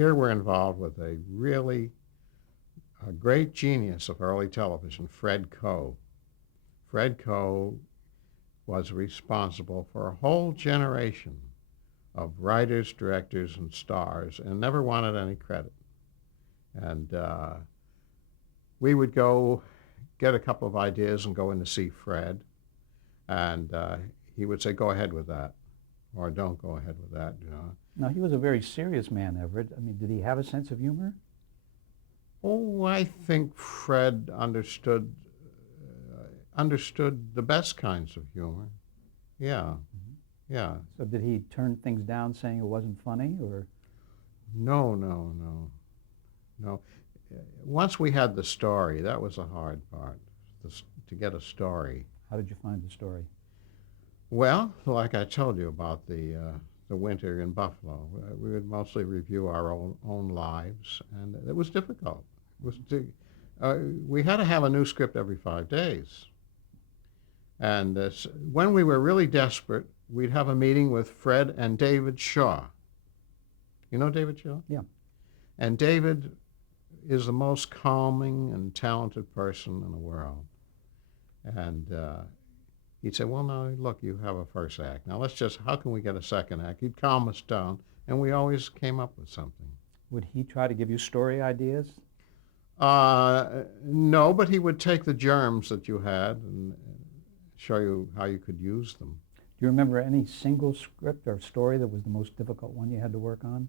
here we're involved with a great genius of early television, Fred Coe. Fred Coe was responsible for a whole generation of writers, directors, and stars, and never wanted any credit. And we would go get a couple of ideas and go in to see Fred, and he would say, "Go ahead with that," or "Don't go ahead with that." You know. Now, he was a very serious man, Everett. I mean, did he have a sense of humor? Oh, I think Fred understood the best kinds of humor. Yeah, yeah. So did he turn things down saying it wasn't funny, or? No, no, no, no. Once we had the story, that was the hard part, to get a story. How did you find the story? Well, like I told you about the winter in Buffalo, we would mostly review our own lives, and it was difficult. We had to have a new script every 5 days. And when we were really desperate, we'd have a meeting with Fred and David Shaw. You know David Shaw? Yeah. And David is the most calming and talented person in the world. And he'd say, "Well, now, look, you have a first act. Now, how can we get a second act?" He'd calm us down, and we always came up with something. Would he try to give you story ideas? No, but he would take the germs that you had and show you how you could use them. Do you remember any single script or story that was the most difficult one you had to work on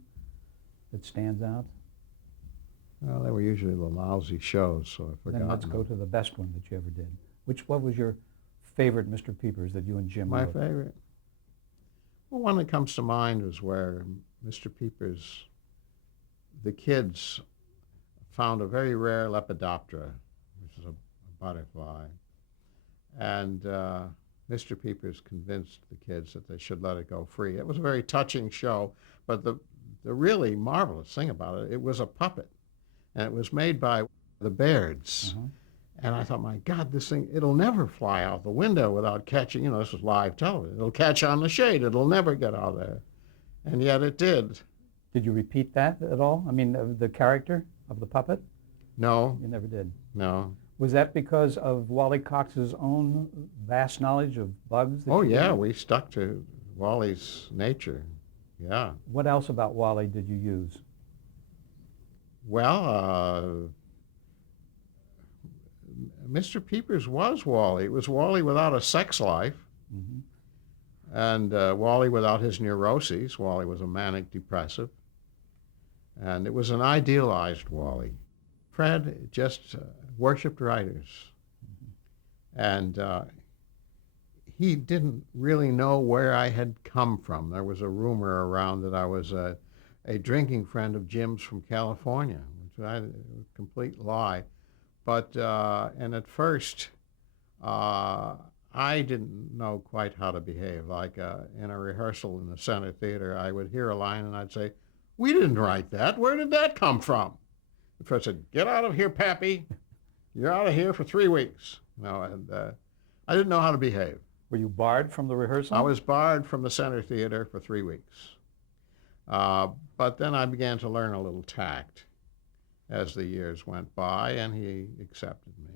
that stands out? Well, they were usually the lousy shows, so I forgot. Then let's go to the best one that you ever did. What was your favorite Mr. Peepers that you and Jim My wrote? favorite? Well, one that comes to mind is where Mr. Peepers, the kids found a very rare Lepidoptera, which is a butterfly, and Mr. Peepers convinced the kids that they should let it go free. It was a very touching show, but the really marvelous thing about it, it was a puppet, and it was made by the Bairds. Uh-huh. And I thought, my God, this thing, it'll never fly out the window without catching, this is live television. It'll catch on the shade. It'll never get out there. And yet it did. Did you repeat that at all? I mean, the character of the puppet? No, You never did. no. Was that because of Wally Cox's own vast knowledge of bugs? Oh, yeah, we stuck to Wally's nature. Yeah. What else about Wally did you use? Well, Mr. Peepers was Wally. It was Wally without a sex life, and Wally without his neuroses. Wally was a manic depressive, and it was an idealized Wally. Fred just worshipped writers, and he didn't really know where I had come from. There was a rumor around that I was a drinking friend of Jim's from California, which was a complete lie. But, and at first, I didn't know quite how to behave. Like in a rehearsal in the Center Theater, I would hear a line and I'd say, "We didn't write that. Where did that come from?" The first said, "Get out of here, Pappy. You're out of here for 3 weeks." And I didn't know how to behave. Were you barred from the rehearsal? I was barred from the Center Theater for 3 weeks. But then I began to learn a little tact as the years went by, and he accepted me.